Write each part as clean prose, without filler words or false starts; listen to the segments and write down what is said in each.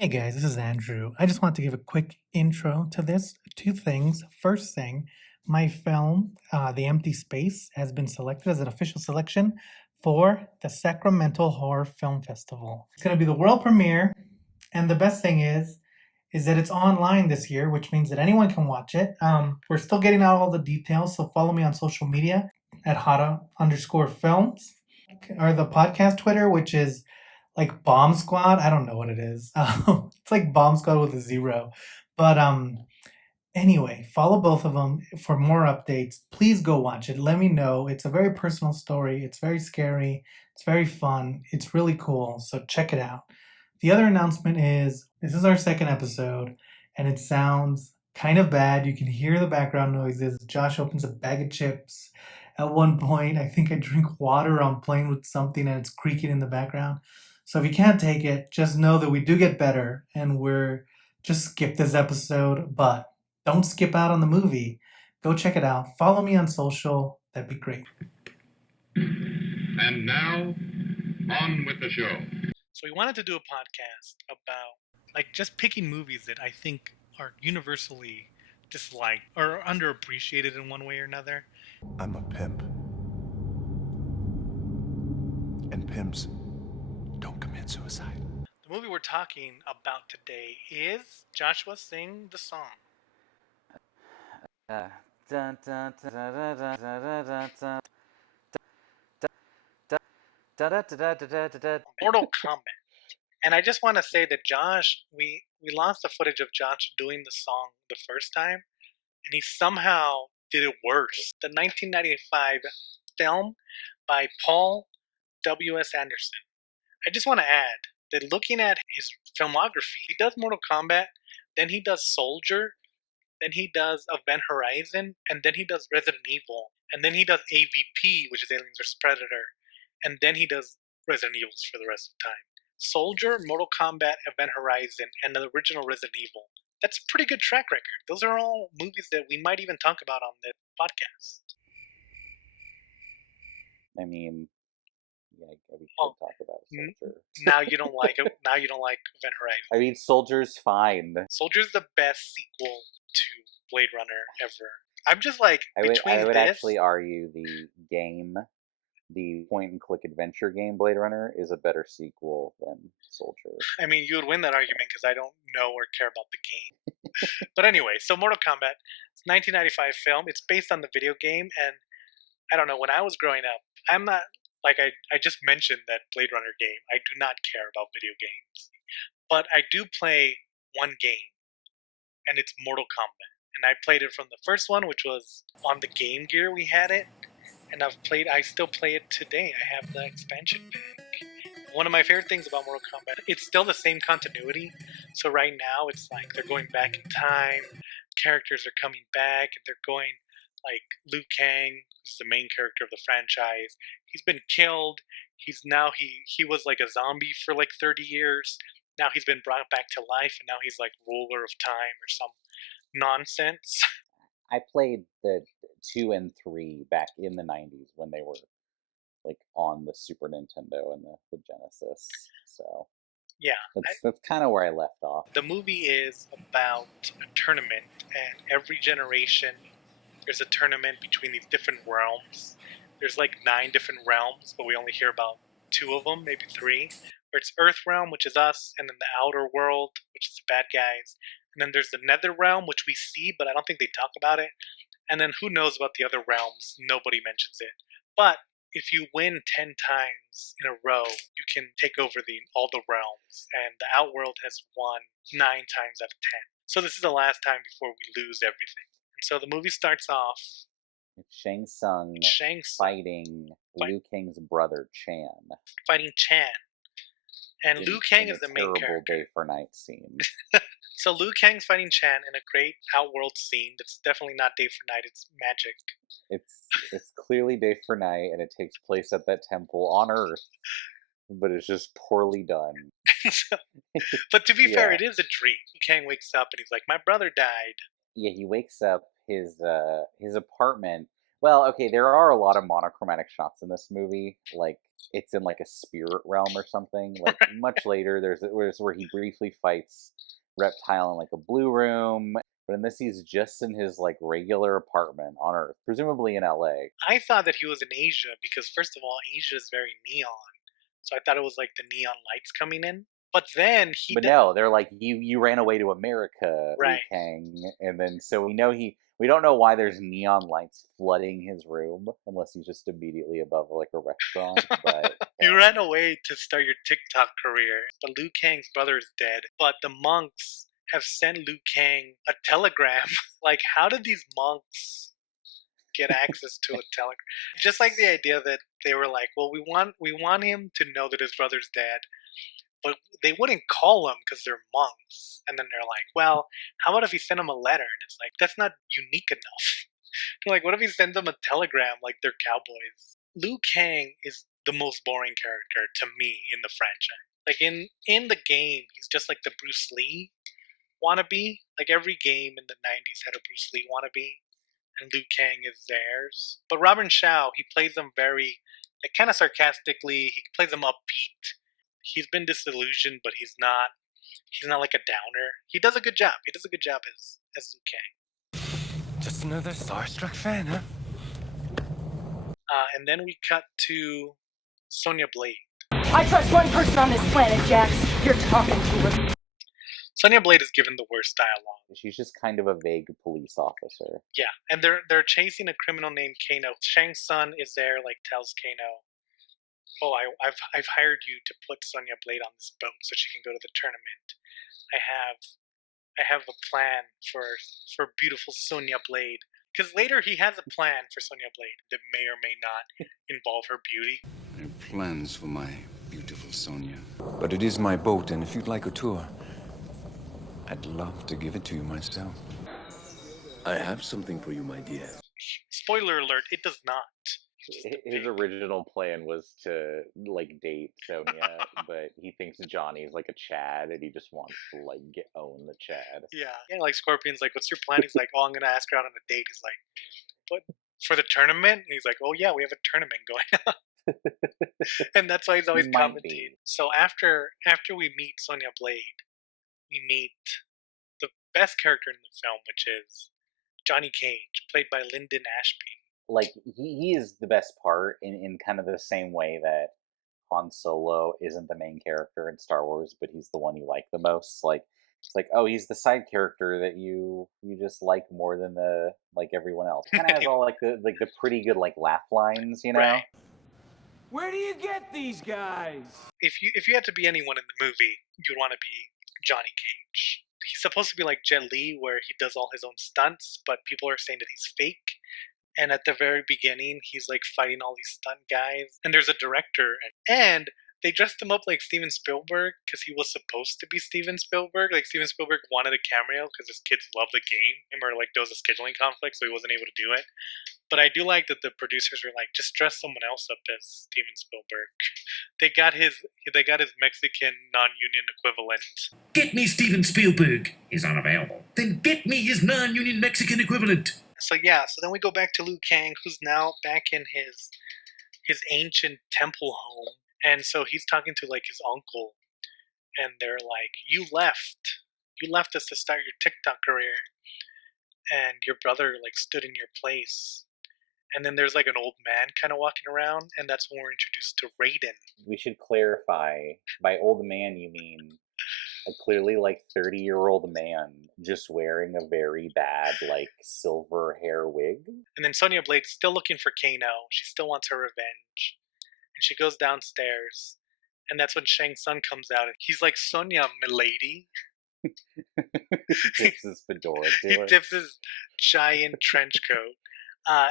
Hey guys, this is Andrew. I just want to give a quick intro to this. Two things. First thing, my film, The Empty Space, has been selected as an official selection for the Sacramento Horror Film Festival. It's going to be the world premiere, and the best thing is that it's online this year, which means that anyone can watch it. We're still getting out all the details, so follow me on social media at Hada_films, or the podcast Twitter, which is like Bomb Squad. I don't know what it is. It's like Bomb Squad with a zero. But anyway, follow both of them for more updates. Please go watch it. Let me know. It's a very personal story. It's very scary. It's very fun. It's really cool. So check it out. The other announcement is this is our second episode, and it sounds kind of bad. You can hear the background noises. Josh opens a bag of chips. At one point, I think I drink water on playing with something and it's creaking in the background. So if you can't take it, just know that we do get better and we're just skip this episode, but don't skip out on the movie. Go check it out. Follow me on social. That'd be great. And now, on with the show. So we wanted to do a podcast about just picking movies that I think are universally disliked or underappreciated in one way or another. I'm a pimp. And pimps don't commit suicide. The movie we're talking about today is Joshua Sing the song. Mortal Kombat. And I just want to say that Josh, we lost the footage of Josh doing the song the first time, and he somehow did it worse. The 1995 film by Paul W.S. Anderson. I just want to add that looking at his filmography, he does Mortal Kombat, then he does Soldier, then he does Event Horizon, and then he does Resident Evil, and then he does AVP, which is Aliens vs. Predator, and then he does Resident Evils for the rest of the time. Soldier, Mortal Kombat, Event Horizon, and the original Resident Evil. That's a pretty good track record. Those are all movies that we might even talk about on this podcast. I mean, yeah, we should talk about Soldier. Now you don't like it. Now you don't like Event Horizon. I mean, Soldier's fine. Soldier's the best sequel to Blade Runner ever. I'm just like I would actually argue the point-and-click adventure game Blade Runner is a better sequel than Soldier. I mean, you would win that argument because I don't know or care about the game. But anyway, so Mortal Kombat, it's a 1995 film. It's based on the video game, and I don't know, when I was growing up, I'm not, I just mentioned that Blade Runner game. I do not care about video games. But I do play one game, and it's Mortal Kombat. And I played it from the first one, which was on the Game Gear, we had it. And I still play it today. I have the expansion pack. One of my favorite things about Mortal Kombat, it's still the same continuity. So right now, it's like they're going back in time, characters are coming back, and they're going, like Liu Kang, who's the main character of the franchise. He's been killed. He was like a zombie for like 30 years. Now he's been brought back to life, and now he's like ruler of time or some nonsense. I played the 2 and 3 back in the 90s when they were like on the Super Nintendo and the Genesis. So yeah, that's kind of where I left off. The movie is about a tournament, and every generation there's a tournament between these different realms. There's like 9 different realms, but we only hear about 2 of them, maybe 3. Where it's Earth realm, which is us, and then the outer world, which is the bad guys. And then there's the Nether realm, which we see, but I don't think they talk about it. And then who knows about the other realms? Nobody mentions it. But if you win 10 times in a row, you can take over all the realms. And the Outworld has won 9 times out of 10. So this is the last time before we lose everything. And so the movie starts off. Shang Tsung fighting Liu Kang's brother, Chan. Fighting Chan. And Liu Kang is the main character. Terrible day for night scene. So Liu Kang's fighting Chan in a great Outworld scene. That's definitely not day for night. It's magic. It's clearly day for night, and it takes place at that temple on Earth, but it's just poorly done. But to be fair, it is a dream. Liu Kang wakes up and he's like, "My brother died." Yeah, he wakes up. His apartment. Well, okay, there are a lot of monochromatic shots in this movie. Like it's in like a spirit realm or something. Like much later, there's where he briefly fights Reptile in like a blue room. But in this, he's just in his like regular apartment on Earth, presumably in LA. I thought that he was in Asia because, first of all, Asia is very neon. So I thought it was like the neon lights coming in. But then But no, they're like you ran away to America, Liu right. Kang, and then so we don't know why there's neon lights flooding his room unless he's just immediately above like a restaurant. But You ran away to start your TikTok career. But Liu Kang's brother is dead. But the monks have sent Liu Kang a telegram. Like, how did these monks get access to a telegram? Just like the idea that they were like, well, we want him to know that his brother's dead, but they wouldn't call him because they're monks. And then they're like, well, how about if we send him a letter? And it's like, that's not unique enough. They're like, what if he sends them a telegram like they're cowboys? Liu Kang is the most boring character to me in the franchise. Like in the game, he's just like the Bruce Lee wannabe. Like every game in the 90s had a Bruce Lee wannabe, and Liu Kang is theirs. But Robin Shao, he plays them very, like, kind of sarcastically. He plays them upbeat. He's been disillusioned, but he's not. He's not like a downer. He does a good job. He does a good job as Liu Kang. Just another starstruck fan, huh? And then we cut to Sonya Blade. I trust one person on this planet, Jax. You're talking to her. Sonya Blade is given the worst dialogue. she's just kind of a vague police officer. Yeah, and they're chasing a criminal named Kano. Shang Tsung is there, like tells Kano, "Oh, I've hired you to put Sonya Blade on this boat so she can go to the tournament. I have a plan for beautiful Sonya Blade." Because later he has a plan for Sonya Blade that may or may not involve her beauty. I have plans for my beautiful Sonya. But it is my boat, and if you'd like a tour, I'd love to give it to you myself. I have something for you, my dear. Spoiler alert, it does not. His original plan was to like date Sonya, but he thinks Johnny's like a Chad, and he just wants to like own the Chad. Yeah, like Scorpion's like, "What's your plan?" He's like, "Oh, I'm gonna ask her out on a date." He's like, "What? For the tournament?" And he's like, "Oh yeah, we have a tournament going on." And that's why he's always Might commenting. be. So after we meet Sonya Blade, we meet the best character in the film, which is Johnny Cage, played by Lyndon Ashby. Like he is the best part in kind of the same way that Han Solo isn't the main character in Star Wars, but he's the one you like the most. Like it's like, oh, he's the side character that you just like more than the like everyone else. Kind of has all like the pretty good like laugh lines, you know. Right. Where do you get these guys? If you had to be anyone in the movie, you'd want to be Johnny Cage. He's supposed to be like Jet Li, where he does all his own stunts, but people are saying that he's fake. And at the very beginning, he's like fighting all these stunt guys. And there's a director, and they dressed him up like Steven Spielberg because he was supposed to be Steven Spielberg. Like Steven Spielberg wanted a cameo because his kids love the game, or like there was a scheduling conflict, so he wasn't able to do it. But I do like that the producers were like, just dress someone else up as Steven Spielberg. They got his Mexican non-union equivalent. Get me Steven Spielberg is unavailable. Then get me his non-union Mexican equivalent. So yeah, so then we go back to Liu Kang, who's now back in his ancient temple home, and so he's talking to like his uncle, and they're like, you left us to start your TikTok career, and your brother like stood in your place. And then there's like an old man kind of walking around, and that's when we're introduced to Raiden. We should clarify, by old man you mean a clearly like 30-year-old man just wearing a very bad like silver hair wig. And then Sonya Blade's still looking for Kano. She still wants her revenge. And she goes downstairs, and that's when Shang Tsung comes out. And he's like, "Sonya, milady." He tips his fedora to He her. tips his giant trench coat.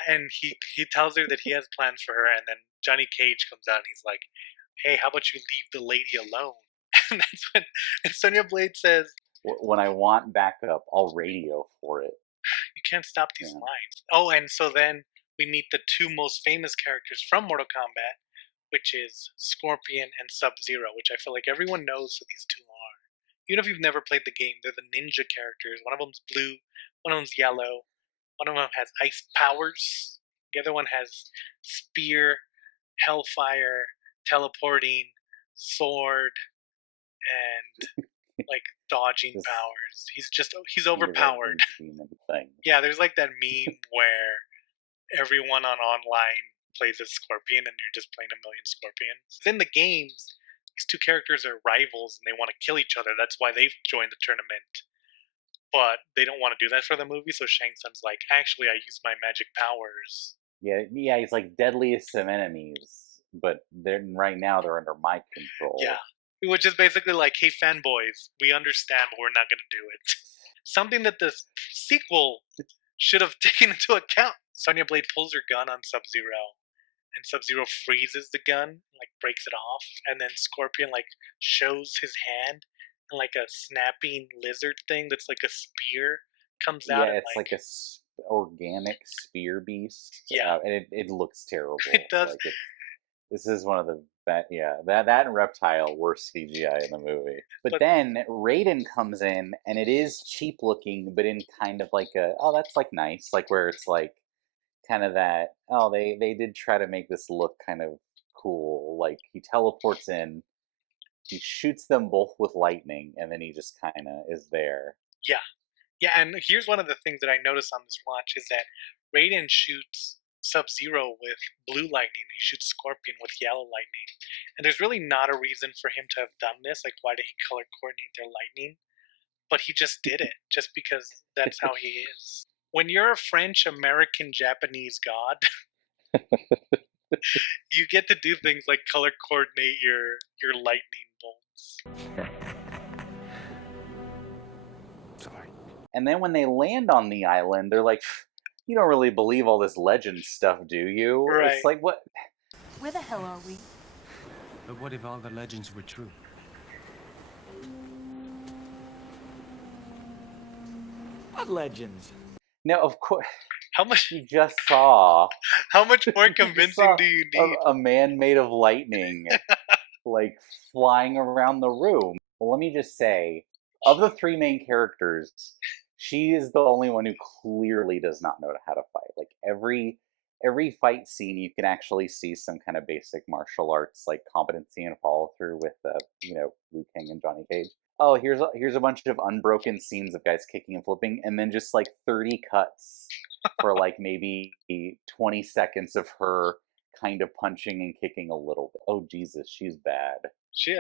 And he tells her that he has plans for her, and then Johnny Cage comes out and he's like, "Hey, how about you leave the lady alone?" And that's when Sonya Blade says, When I want backup, I'll radio for it. "You can't stop these lines." Oh, and so then we meet the two most famous characters from Mortal Kombat, which is Scorpion and Sub-Zero, which I feel like everyone knows who these two are. Even if you've never played the game, they're the ninja characters. One of them's blue, one of them's yellow. One of them has ice powers. The other one has spear, hellfire, teleporting, sword, and like dodging Just powers. He's He is overpowered. every demon thing. Yeah, there's like that meme where everyone on online plays as Scorpion and you're just playing a million Scorpions. In the games, these two characters are rivals and they want to kill each other. That's why they've joined the tournament. But they don't want to do that for the movie, so Shang Tsung's like, actually, I use my magic powers. Yeah, he's like deadliest of enemies, but right now they're under my control. Yeah. Which is basically like, hey, fanboys, we understand, but we're not going to do it. Something that the sequel should have taken into account. Sonya Blade pulls her gun on Sub-Zero, and Sub-Zero freezes the gun, like breaks it off, and then Scorpion like shows his hand, and like a snapping lizard thing that's like a spear comes out. Yeah, and, it's like a organic spear beast. Yeah. And it looks terrible. It does. Like this is one of the that and Reptile worst CGI in the movie. But then Raiden comes in and it is cheap looking, but in kind of like that's like nice, like where it's like kind of that they did try to make this look kind of cool. Like he teleports in, he shoots them both with lightning, and then he just kind of is there. Yeah, and here's one of the things that I noticed on this watch is that Raiden shoots Sub-Zero with blue lightning. He shoots Scorpion with yellow lightning. And there's really not a reason for him to have done this. Like, why did he color coordinate their lightning? But he just did it, just because that's how he is. When you're a French, American, Japanese god, you get to do things like color coordinate your lightning bolts. Sorry. And then when they land on the island, they're like, you don't really believe all this legend stuff, do you? Right. It's like, what? Where the hell are we? But what if all the legends were true? What legends? No, of course. How much? You just saw. How much more convincing do you need? A man made of lightning, like flying around the room. Well, let me just say, of the three main characters, she is the only one who clearly does not know how to fight. Like every fight scene, you can actually see some kind of basic martial arts like competency and follow through with Liu Kang and Johnny Cage. Oh, here's a bunch of unbroken scenes of guys kicking and flipping, and then just like 30 cuts for like maybe 20 seconds of her kind of punching and kicking a little bit. Oh Jesus, she's bad.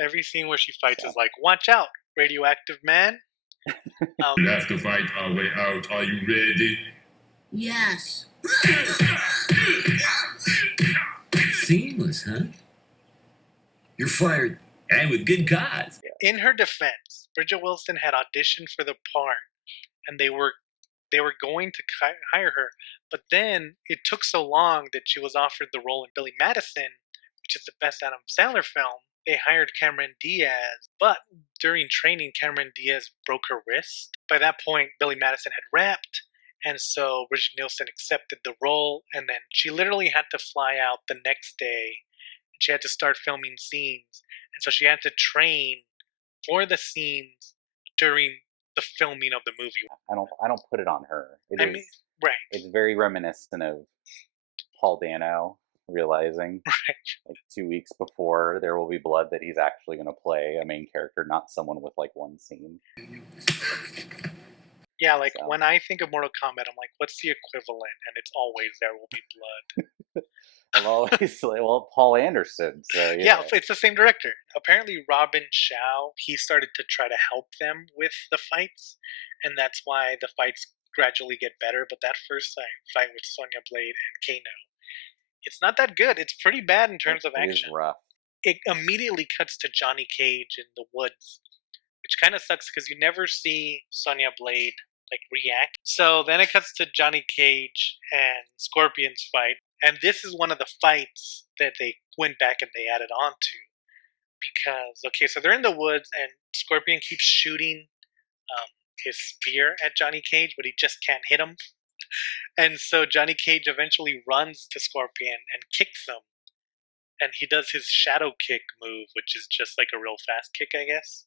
Every scene where she fights is like, watch out, radioactive man. We have to fight our way out. Are you ready? Yes. Seamless, huh? You're fired, and with good cause. In her defense, Bridget Wilson had auditioned for the part, and they were going to hire her, but then it took so long that she was offered the role in Billy Madison, which is the best Adam Sandler film. They hired Cameron Diaz, but during training, Cameron Diaz broke her wrist. By that point, Billy Madison had wrapped, and so Bridget Nielsen accepted the role, and then she literally had to fly out the next day, and she had to start filming scenes, and so she had to train for the scenes during the filming of the movie. I don't put it on her. Right. It's very reminiscent of Paul Dano realizing like 2 weeks before There Will Be Blood that he's actually going to play a main character, not someone with like one scene. Yeah, like when I think of Mortal Kombat, I'm like, what's the equivalent? And it's always There Will Be Blood. I'm always like, well, Paul Anderson. So yeah, it's the same director. Apparently, Robin Shaw, he started to try to help them with the fights, and that's why the fights gradually get better. But that first fight with Sonya Blade and Kano, it's not that good. It's pretty bad in terms of action. It is rough. It immediately cuts to Johnny Cage in the woods, which kind of sucks because you never see Sonya Blade like react. So then it cuts to Johnny Cage and Scorpion's fight, and this is one of the fights that they went back and they added on to, because so they're in the woods and Scorpion keeps shooting his spear at Johnny Cage, but he just can't hit him. And so Johnny Cage eventually runs to Scorpion and kicks him, and he does his shadow kick move, which is just like a real fast kick, I guess.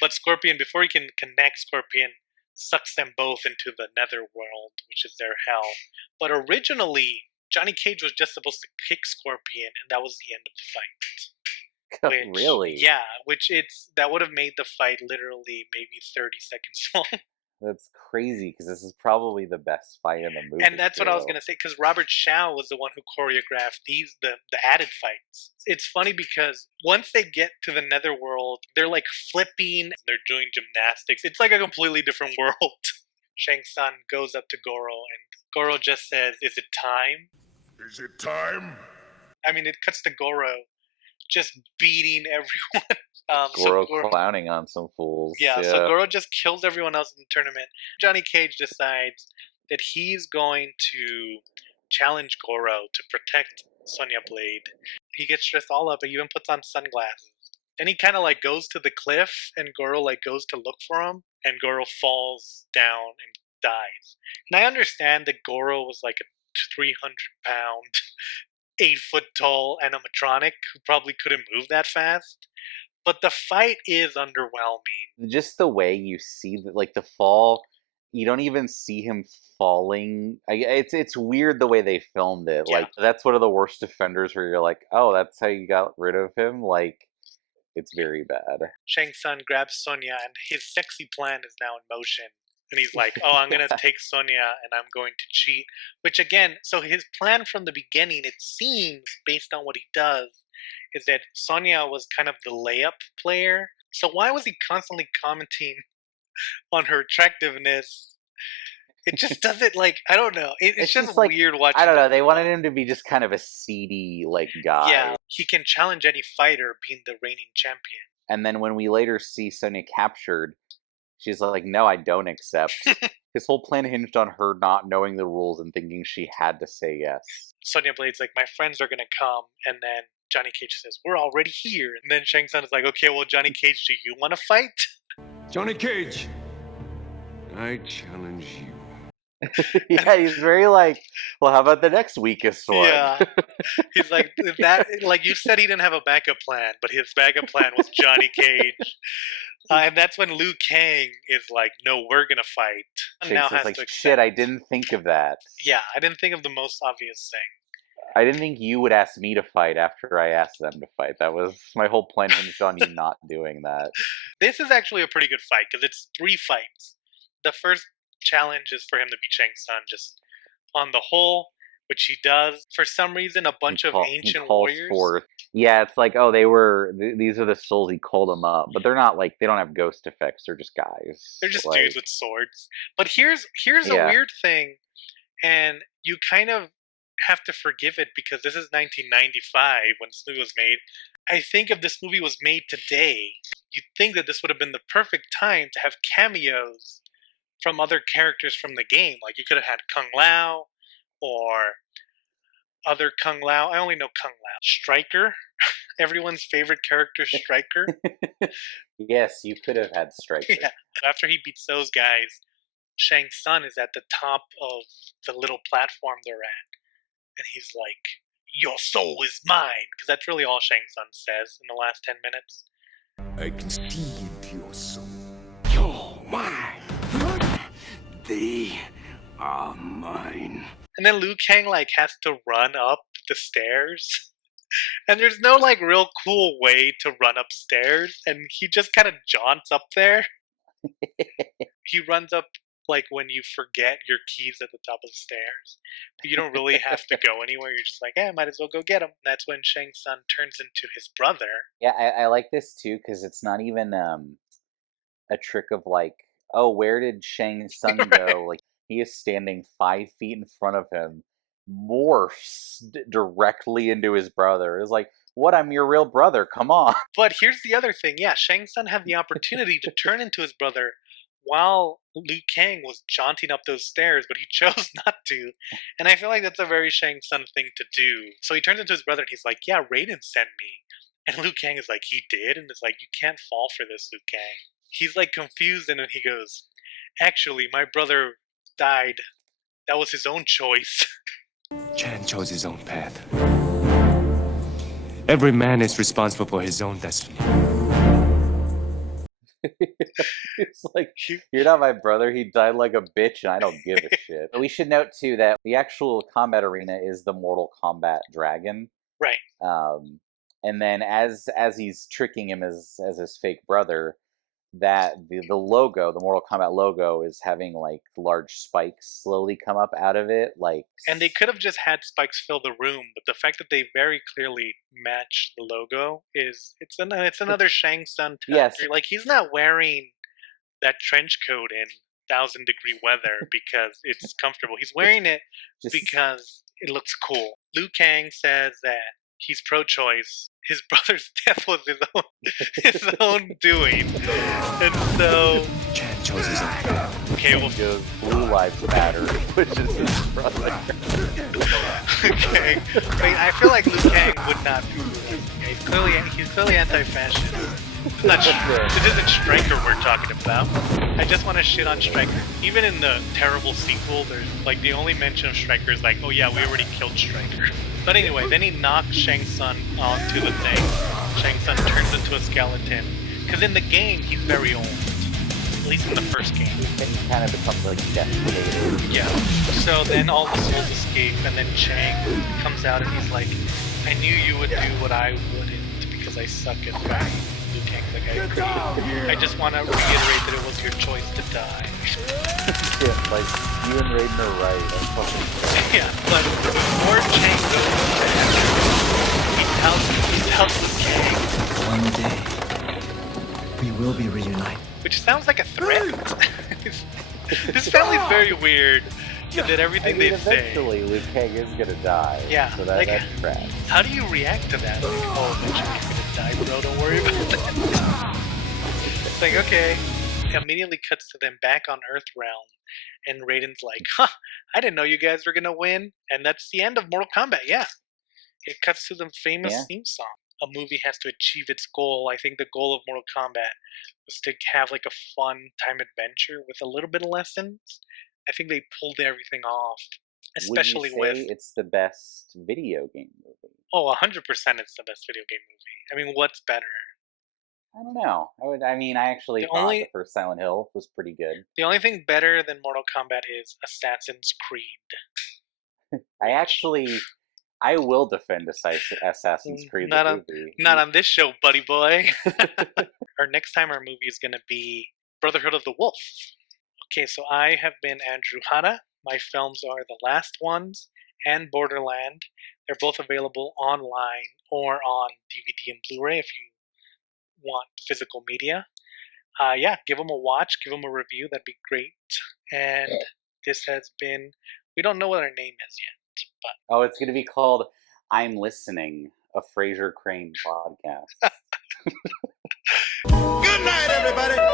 But Scorpion, before he can connect, Scorpion sucks them both into the netherworld, which is their hell. But originally, Johnny Cage was just supposed to kick Scorpion, and that was the end of the fight. Which, Really? Yeah, that would have made the fight literally maybe 30 seconds long. That's crazy because this is probably the best fight in the movie. And that's what I was too. gonna say, because Robert Shaw was the one who choreographed the added fights. It's funny because once they get to the Netherworld, they're like flipping, they're doing gymnastics. It's like a completely different world. Shang Tsung goes up to Goro, and Goro just says, "Is it time?" Is it time? I mean, it cuts to Goro just beating everyone. Goro clowning on some fools. Yeah, so Goro just kills everyone else in the tournament. Johnny Cage decides that he's going to challenge Goro to protect Sonya Blade. He gets dressed all up and even puts on sunglasses. Then he kind of like goes to the cliff, and Goro like goes to look for him, and Goro falls down and dies. And I understand that Goro was like a 300-pound, 8-foot tall animatronic who probably couldn't move that fast. But the fight is underwhelming. Just the way you see the fall, you don't even see him falling. It's weird the way they filmed it. Yeah. Like that's one of the worst offenders where you're like, oh, that's how you got rid of him. Like it's very bad. Shang Tsung grabs Sonya, and his sexy plan is now in motion. And he's like, oh, I'm going to take Sonya, and I'm going to cheat. Which, again, so his plan from the beginning, it seems, based on what he does, is that Sonya was kind of the layup player. So why was he constantly commenting on her attractiveness? It just doesn't, like, I don't know. It's just like, weird watching. I don't know. They wanted him to be just kind of a seedy, like, guy. Yeah, he can challenge any fighter being the reigning champion. And then when we later see Sonya captured, she's like, no, I don't accept. His whole plan hinged on her not knowing the rules and thinking she had to say yes. Sonya Blade's like, my friends are going to come, and then Johnny Cage says, we're already here. And then Shang Tsung is like, okay, well, Johnny Cage, do you want to fight? Johnny Cage, I challenge you. Yeah, he's very like, well, how about the next weakest one? Yeah. He's like, like you said he didn't have a backup plan, but his backup plan was Johnny Cage. And that's when Liu Kang is like, no, we're going to fight. And now has like, to accept. shit, I didn't think of that. Yeah, I didn't think of the most obvious thing. I didn't think you would ask me to fight after I asked them to fight. That was my whole plan hinged on you not doing that. This is actually a pretty good fight because it's 3 fights. The first challenge is for him to beat Shang Tsung just on the whole, which he does. For some reason, a bunch of ancient warriors. Yeah, it's like, oh, these are the souls, he called them up. But they're not like, they don't have ghost effects. They're just guys. They're just like, dudes with swords. But here's a weird thing, and you kind of have to forgive it because this is 1995 when this movie was made. I think if this movie was made today, you'd think that this would have been the perfect time to have cameos from other characters from the game. Like you could have had Kung Lao or other Kung Lao. I only know Kung Lao. Stryker. Everyone's favorite character, Stryker. Yes, you could have had Stryker. Yeah. After he beats those guys, Shang Tsung is at the top of the little platform they're at. And he's like, your soul is mine. Because that's really all Shang Tsung says in the last 10 minutes. I can see into your soul. You're mine. They are mine. And then Liu Kang like has to run up the stairs. And there's no like real cool way to run upstairs. And he just kind of jaunts up there. He runs up like when you forget your keys at the top of the stairs. You don't really have to go anywhere. You're just like, might as well go get him. That's when Shang Tsung turns into his brother. Yeah, I like this too because it's not even a trick of like, oh, where did Shang Tsung go? Like he is standing 5 feet in front of him, morphs directly into his brother. It's like, what? I'm your real brother. Come on. But here's the other thing. Yeah, Shang Tsung had the opportunity to turn into his brother while Liu Kang was jaunting up those stairs, but he chose not to. And I feel like that's a very Shang Tsung thing to do. So he turns into his brother and he's like, yeah, Raiden sent me. And Liu Kang is like, he did? And it's like, you can't fall for this, Liu Kang. He's like confused and then he goes, actually, my brother died. That was his own choice. Chan chose his own path. Every man is responsible for his own destiny. It's like, you're not my brother. He died like a bitch, and I don't give a shit. But we should note too that the actual combat arena is the Mortal Kombat dragon. Right. And then as he's tricking him as his fake brother, that the logo, the Mortal Kombat logo, is having like large spikes slowly come up out of it, like. And they could have just had spikes fill the room, but the fact that they very clearly match the logo is it's another Shang Tsung Yes. Like, he's not wearing that trench coat in 1,000-degree weather because it's comfortable. He's wearing it because it looks cool. Liu Kang says that he's pro-choice. His brother's death was his own doing, and so Chan chose his own path. okay, well, Goes Blue Lives Matter, which is his brother. okay. I feel like Liu Kang would not do this. He's clearly anti-fascist. This isn't Stryker we're talking about. I just want to shit on Stryker. Even in the terrible sequel, there's like the only mention of Stryker is like, oh yeah, we already killed Stryker. But anyway, then he knocks Shang Tsung onto the thing. Shang Tsung turns into a skeleton. Because in the game, he's very old. At least in the first game. And he kind of becomes like death. Yeah. So then all the souls escape, and then Chang comes out and he's like, I knew you would do what I wouldn't because I suck at fighting. Liu Kang's like, I agree. I just want to reiterate that it was your choice to die. Yeah, like, you and Raiden are right. I'm fucking Yeah, but before Chang goes to heaven, he tells Liu Kang, One day, we will be reunited. which sounds like a threat. This family's very weird. He did everything they say. Eventually, Liu Kang is gonna die. Yeah, So like, that's crap. How do you react to that? Like, oh, eventually you're gonna die, bro. Don't worry about that. It's like, okay. Immediately cuts to them back on Earthrealm, and Raiden's like, huh, I didn't know you guys were gonna win. And that's the end of Mortal Kombat, yeah. It cuts to the famous theme song. A movie has to achieve its goal. I think the goal of Mortal Kombat was to have like a fun time adventure with a little bit of lessons. I think they pulled everything off, especially Would you say it's the best video game movie? Oh, 100% it's the best video game movie. I mean, what's better? I don't know. I actually thought the first Silent Hill was pretty good. The only thing better than Mortal Kombat is Assassin's Creed. I will defend Assassin's Creed the movie. Not on this show, buddy boy. Our next time our movie is going to be Brotherhood of the Wolf. Okay, so I have been Andrew Hana. My films are The Last Ones and Borderland. They're both available online or on DVD and Blu-ray if you want physical media. Yeah, give them a watch, give them a review. That'd be great. And this has been, we don't know what our name is yet, but it's going to be called I'm Listening, a Fraser Crane podcast. Good night, everybody.